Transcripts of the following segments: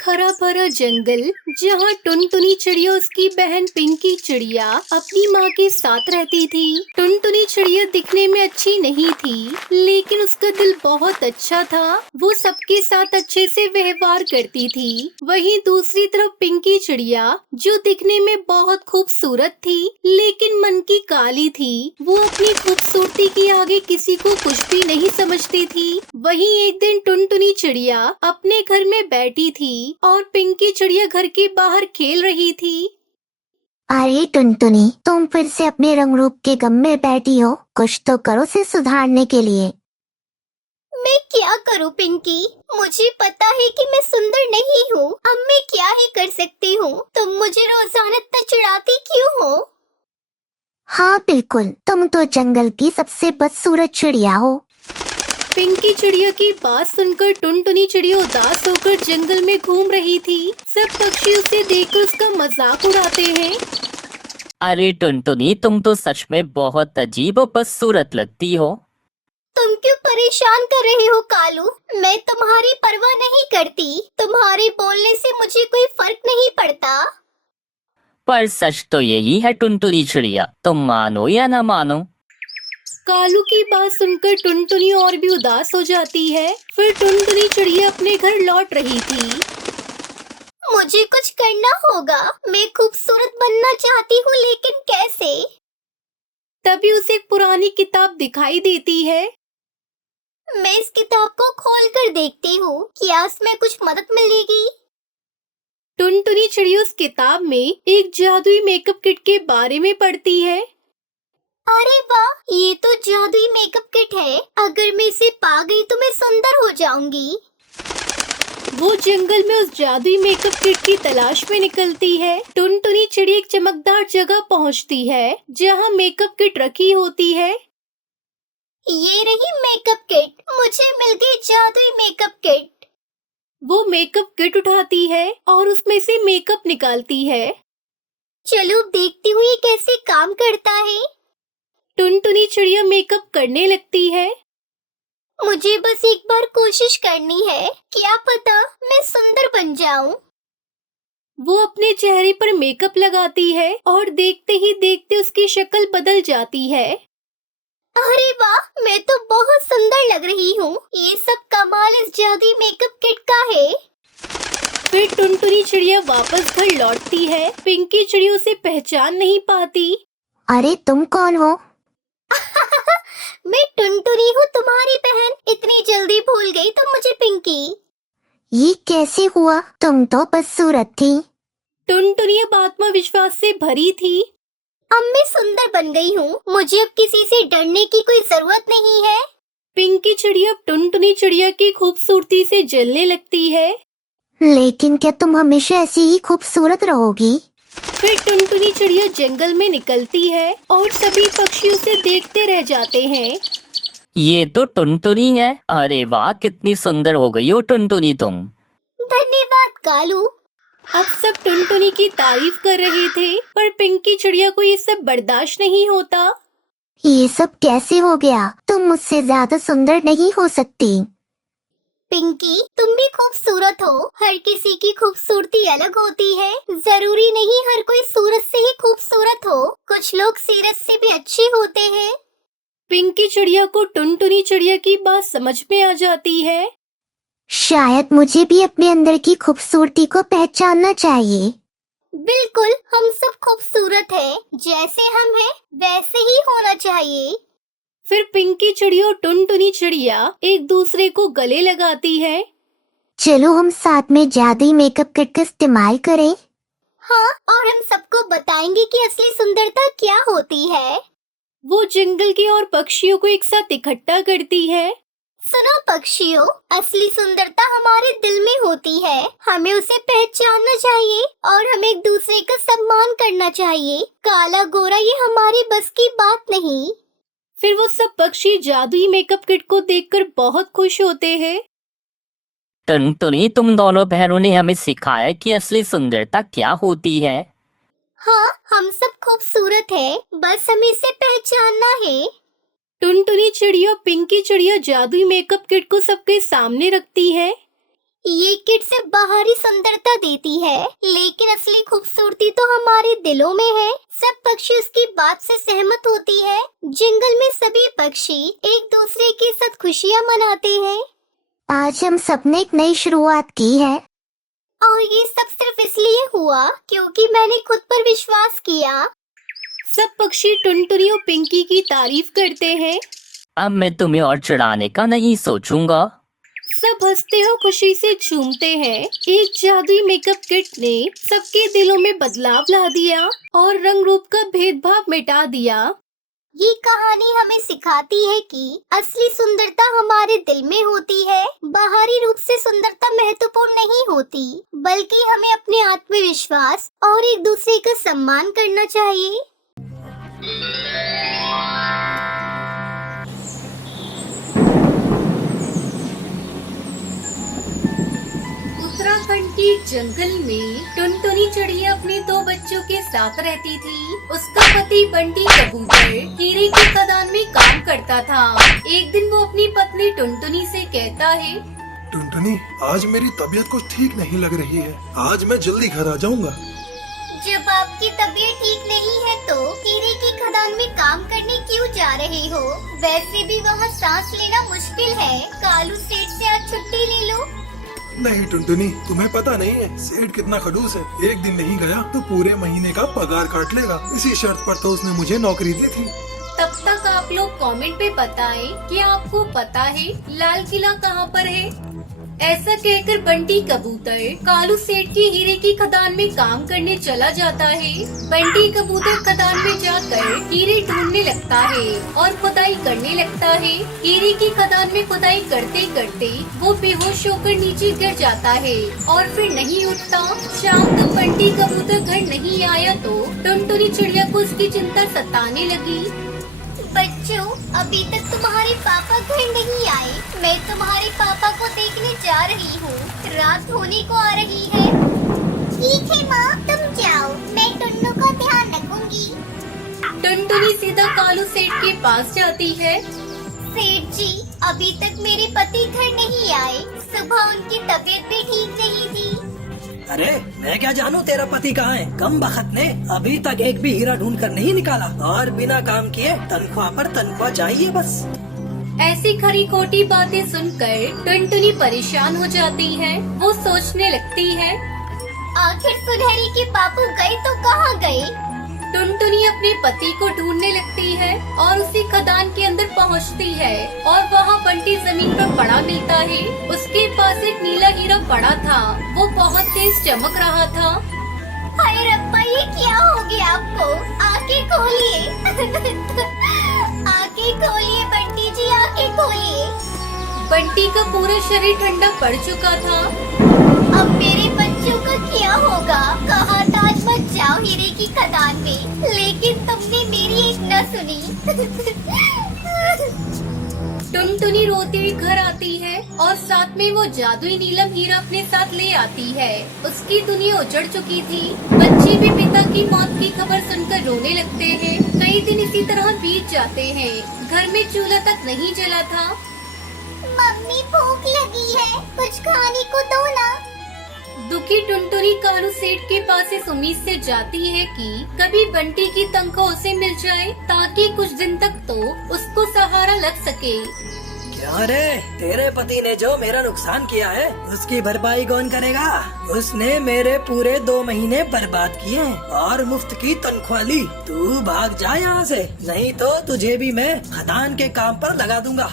एक हरा भरा जंगल जहाँ टुनटुनी चिड़िया उसकी बहन पिंकी चिड़िया अपनी माँ के साथ रहती थी। टुनटुनी चिड़िया दिखने में अच्छी नहीं थी, लेकिन उसका दिल बहुत अच्छा था। वो सबके साथ अच्छे से व्यवहार करती थी। वहीं दूसरी तरफ पिंकी चिड़िया, जो दिखने में बहुत खूबसूरत थी, लेकिन मन की काली थी। वो अपनी खूबसूरती के आगे किसी को कुछ भी नहीं समझती थी। वहीं एक दिन टुनटुनी चिड़िया अपने घर में बैठी थी और पिंकी चिड़िया घर के बाहर खेल रही थी। अरे टुनटुनी, तुम फिर से अपने रंग रूप के गम में बैठी हो। कुछ तो करो उसे सुधारने के लिए। मैं क्या करूं पिंकी? मुझे पता है कि मैं सुंदर नहीं हूँ। अब मैं क्या ही कर सकती हूँ? तुम मुझे रोजाना इतना चिढ़ाती क्यों हो? हाँ बिल्कुल, तुम तो जंगल की सबसे बदसूरत चिड़िया हो। पिंकी चिड़िया की बात सुनकर टुनटुनी चिड़िया उदास होकर जंगल में घूम रही थी। सब पक्षी उसे देखकर उसका मजाक उड़ाते हैं। अरे टुनटुनी, तुम तो सच में बहुत अजीब और बदसूरत लगती हो। तुम क्यों परेशान कर रहे हो कालू? मैं तुम्हारी परवाह नहीं करती। तुम्हारे बोलने से मुझे कोई फर्क नहीं पड़ता। पर सच तो यही है टुनटुनी चिड़िया, तुम मानो या ना मानो। कालू की बात सुनकर टुनटुनी और भी उदास हो जाती है। फिर टुनटुनी चिड़िया अपने घर लौट रही थी। मुझे कुछ करना होगा। मैं खूबसूरत बनना चाहती हूँ, लेकिन कैसे? तभी उसे एक पुरानी किताब दिखाई देती है। मैं इस किताब को खोल कर देखती हूँ। क्या इसमें कुछ मदद मिलेगी? टुनटुनी चिड़िया उस किताब में एक जादुई मेकअप किट के बारे में पढ़ती है। अरे वाह, ये तो जादुई मेकअप किट है। अगर मैं इसे पा गई तो मैं सुंदर हो जाऊंगी। वो जंगल में उस जादुई मेकअप किट की तलाश में निकलती है। टुनटुनी चिड़िया एक चमकदार जगह पहुंचती है जहां मेकअप किट रखी होती है। ये रही मेकअप किट। मुझे मिल गई जादुई मेकअप किट। वो मेकअप किट उठाती है और उसमें से मेकअप निकालती है। चलो देखती हूँ ये कैसे काम करता है। टुनटुनी चिड़िया मेकअप करने लगती है। मुझे बस एक बार कोशिश करनी है। क्या पता मैं सुंदर बन जाऊं। वो अपने चेहरे पर मेकअप लगाती है और देखते ही देखते उसकी शक्ल बदल जाती है। अरे वाह, मैं तो बहुत सुंदर लग रही हूँ। ये सब कमाल इस जादुई मेकअप किट का है। फिर टुनटुनी चिड़िया वापस घर लौटती है। पिंकी चिड़िया उसे पहचान नहीं पाती। अरे तुम कौन हो? मैं टुनटुनी हूँ, तुम्हारी बहन। इतनी जल्दी भूल गई तुम मुझे पिंकी। ये कैसे हुआ? तुम तो बदसूरत थी। टुनटुनी अब आत्मविश्वास से भरी थी। अब मैं सुंदर बन गई हूँ। मुझे अब किसी से डरने की कोई जरूरत नहीं है। पिंकी चिड़िया अब टुनटुनी चिड़िया की खूबसूरती से जलने लगती है। लेकिन क्या तुम हमेशा ऐसी ही खूबसूरत रहोगी? फिर टुनटुनी चिड़िया जंगल में निकलती है और सभी पक्षी उसे देखते रह जाते हैं। ये तो टुनटुनी है। अरे वाह, कितनी सुंदर हो गई हो टुनटुनी तुम। धन्यवाद कालू। अब सब टुनटुनी की तारीफ कर रहे थे, पर पिंकी चिड़िया को ये सब बर्दाश्त नहीं होता। ये सब कैसे हो गया? तुम मुझसे ज्यादा सुंदर नहीं हो सकती। पिंकी, तुम भी खूबसूरत हो। हर किसी की खूबसूरती अलग होती है। जरूरी नहीं हर कोई सूरत से ही खूबसूरत हो। कुछ लोग सीरत से भी अच्छे होते हैं। पिंकी चिड़िया को टुनटुनी चिड़िया की बात समझ में आ जाती है। शायद मुझे भी अपने अंदर की खूबसूरती को पहचानना चाहिए। बिल्कुल, हम सब खूबसूरत हैं। जैसे हम हैं वैसे ही होना चाहिए। फिर पिंकी चिड़िया और टुनटुनी चिड़िया एक दूसरे को गले लगाती है। चलो हम साथ में जादुई मेकअप किट का इस्तेमाल करें। हाँ, और हम सबको बताएंगे कि असली सुंदरता क्या होती है। वो जंगल के और पक्षियों को एक साथ इकट्ठा करती है। सुनो पक्षियों, असली सुंदरता हमारे दिल में होती है। हमें उसे पहचानना चाहिए और हमें एक दूसरे का सम्मान करना चाहिए। काला गोरा ये हमारी बस की बात नहीं। फिर वो सब पक्षी जादुई मेकअप किट को देखकर बहुत खुश होते हैं। टुनटुनी, तुम दोनों बहनों ने हमें सिखाया कि असली सुंदरता क्या होती है। हाँ, हम सब खूबसूरत हैं, बस हमें इसे पहचानना है। टुनटुनी चिड़िया पिंकी चिड़िया जादुई मेकअप किट को सबके सामने रखती है। ये किट सिर्फ बाहरी सुंदरता देती है, लेकिन असली खूबसूरती तो हमारे दिलों में है। सब पक्षी उसकी बात से सहमत होती है। जंगल में सभी पक्षी एक दूसरे के साथ खुशियाँ मनाते हैं। आज हम सबने एक नई शुरुआत की है। और ये सब सिर्फ इसलिए हुआ क्योंकि मैंने खुद पर विश्वास किया। सब पक्षी टुनटुनी और पिंकी की तारीफ करते हैं। अब मैं तुम्हें और चिढ़ाने का नहीं सोचूंगा। सब हंसते और खुशी से झूमते हैं। एक जादुई मेकअप किट ने सबके दिलों में बदलाव ला दिया और रंग रूप का भेदभाव मिटा दिया। ये कहानी हमें सिखाती है कि असली सुंदरता हमारे दिल में होती है। बाहरी रूप से सुंदरता महत्वपूर्ण नहीं होती, बल्कि हमें अपने आत्मविश्वास और एक दूसरे का सम्मान करना चाहिए। उत्तराखंड के जंगल में टुनटुनी चिड़िया अपने 2 बच्चों के साथ रहती थी। उसका पति बंटी कबूतर हीरे की खदान में काम करता था। एक दिन वो अपनी पत्नी टुनटुनी से कहता है, टुनटुनी, आज मेरी तबीयत कुछ ठीक नहीं लग रही है। आज मैं जल्दी घर आ जाऊंगा। जब आपकी तबीयत ठीक नहीं है तो हीरे की खदान में काम करने क्यों जा रहे हो? वैसे भी वहाँ सांस लेना मुश्किल है। कालू सेठ से आज छुट्टी ले लो। नहीं टुनटुनी, तुम्हें पता नहीं है सेठ कितना खड़ूस है। एक दिन नहीं गया तो पूरे महीने का पगार काट लेगा। इसी शर्त पर तो उसने मुझे नौकरी दी थी। तब तक आप लोग कमेंट पे बताएं कि आपको पता है लाल किला कहाँ पर है। ऐसा कहकर बंटी कबूतर कालू सेठ की हीरे की खदान में काम करने चला जाता है। बंटी कबूतर खदान में जाकर हीरे ढूंढने लगता है और खुदाई करने लगता है। हीरे की खदान में खुदाई करते करते वो बेहोश होकर नीचे गिर जाता है और फिर नहीं उठता। शाम तक बंटी कबूतर घर नहीं आया तो टुनटुनी चिड़िया को उसकी चिंता सताने लगी। बच्चों, अभी तक तुम्हारे पापा घर नहीं आए। मैं तुम्हारे पापा को देखने जा रही हूँ। रात होने को आ रही है। ठीक है माँ, तुम जाओ, मैं टुन्नू का ध्यान रखूंगी। टुनटुनी सीधा कालू सेठ के पास जाती है। सेठ जी, अभी तक मेरे पति घर नहीं आए। सुबह उनकी तबीयत भी ठीक नहीं थी। अरे मैं क्या जानूं तेरा पति कहाँ है? कम बखत ने अभी तक एक भी हीरा ढूंढ कर नहीं निकाला और बिना काम किए तनख्वाह पर तनख्वाह चाहिए बस। ऐसी खरी खोटी बातें सुनकर टुनटुनी परेशान हो जाती है। वो सोचने लगती है, आखिर सुनहरी के बापू गए तो कहाँ गए? टुनटुनी अपने पति को ढूंढने लगती है और उसी खदान के अंदर पहुंचती है और वहाँ बंटी जमीन पर पड़ा मिलता है। उसके पास एक नीला हीरा पड़ा था। वो बहुत तेज चमक रहा था। हाय रब्बा, ये क्या हो गया आपको? आंखें खोलिए। आंखें खोलिए बंटी जी, आंखें खोलिए। बंटी का पूरा शरीर ठंडा पड़ चुका था। अब मेरे बच्चों का क्या होगा? कहा था आज मत जाओ हीरे की खदान में, लेकिन तुमने मेरी एक न सुनी। टुनटुनी रोती हुई घर आती है और साथ में वो जादुई नीलम हीरा अपने साथ ले आती है। उसकी दुनिया उजड़ चुकी थी। बच्चे भी पिता की मौत की खबर सुनकर रोने लगते हैं। कई दिन इसी तरह बीत जाते हैं। घर में चूल्हा तक नहीं जला था। मम्मी, भूख लगी है, कुछ खाने को दो ना। दुखी टुनटुनी कालू सेठ के पास इस उम्मीद से जाती है कि कभी बंटी की तनख्वाह उसे मिल जाए ताकि कुछ दिन तक तो उसको सहारा लग सके। क्या रे, तेरे पति ने जो मेरा नुकसान किया है उसकी भरपाई कौन करेगा? उसने मेरे पूरे 2 महीने बर्बाद किए और मुफ्त की तनख्वाह ली। तू भाग जा यहाँ से, नहीं तो तुझे भी मैं खदान के काम पर लगा दूंगा।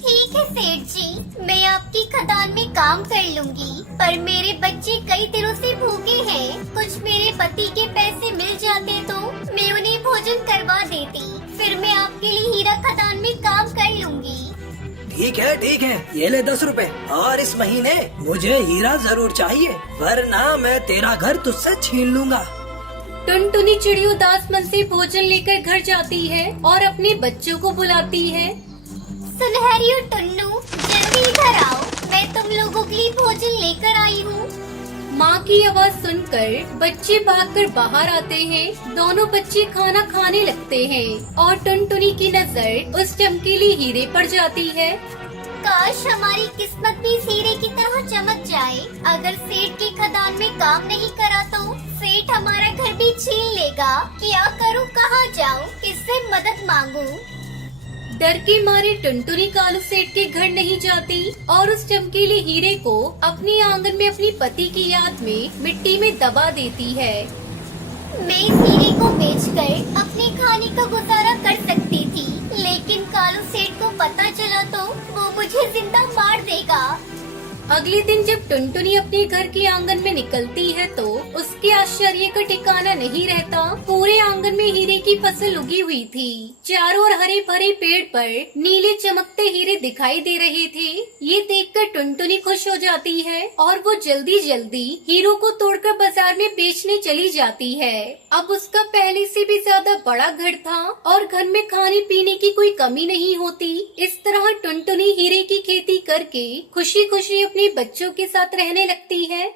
ठीक है सेठ जी, मैं आपकी खदान में काम कर लूंगी, पर मेरे बच्चे कई दिनों से भूखे हैं। कुछ मेरे पति के पैसे मिल जाते तो मैं उन्हें भोजन करवा देती। फिर मैं आपके लिए हीरा खदान में काम कर लूंगी। ठीक है, ये ले 10 रुपए। और इस महीने मुझे हीरा जरूर चाहिए, वरना मैं तेरा घर तुझसे छीन लूंगा। टुनटुनी चिड़ी उदास मन से भोजन लेकर घर जाती है और अपने बच्चों को बुलाती है। सुनहरी और टुन्नू, जल्दी इधर आओ, मैं तुम लोगों के लिए भोजन लेकर आई हूँ। माँ की आवाज सुनकर बच्चे भागकर बाहर आते हैं। दोनों बच्चे खाना खाने लगते हैं और टुनटुनी की नजर उस चमकीले हीरे पर जाती है। काश हमारी किस्मत भी इस हीरे की तरह चमक जाए। अगर सेठ की खदान में काम नहीं करा तो सेठ हमारा घर भी छीन लेगा। क्या करूं, कहाँ जाऊं, किससे मदद मांगूं? डर के मारे टुनटुनी कालू सेठ के घर नहीं जाती और उस चमकीले हीरे को अपने आंगन में अपनी पति की याद में मिट्टी में दबा देती है। मैं इस हीरे को बेचकर अपने खाने का गुजारा कर सकती थी, लेकिन कालू सेठ को पता चला तो वो मुझे जिंदा मार देगा। अगले दिन जब टुनटुनी अपने घर के आंगन में निकलती है तो उसके आश्चर्य का ठिकाना नहीं रहता। पूरे आंगन में हीरे की फसल उगी हुई थी। चारों ओर हरे भरे पेड़ पर नीले चमकते हीरे दिखाई दे रहे थे। ये देखकर टुनटुनी खुश हो जाती है और वो जल्दी जल्दी हीरों को तोड़कर बाजार में बेचने चली जाती है। अब उसका पहले से भी ज्यादा बड़ा घर था और घर में खाने पीने की कोई कमी नहीं होती। इस तरह टुनटुनी हीरे की खेती करके खुशी खुशी अपने बच्चों के साथ रहने लगती है।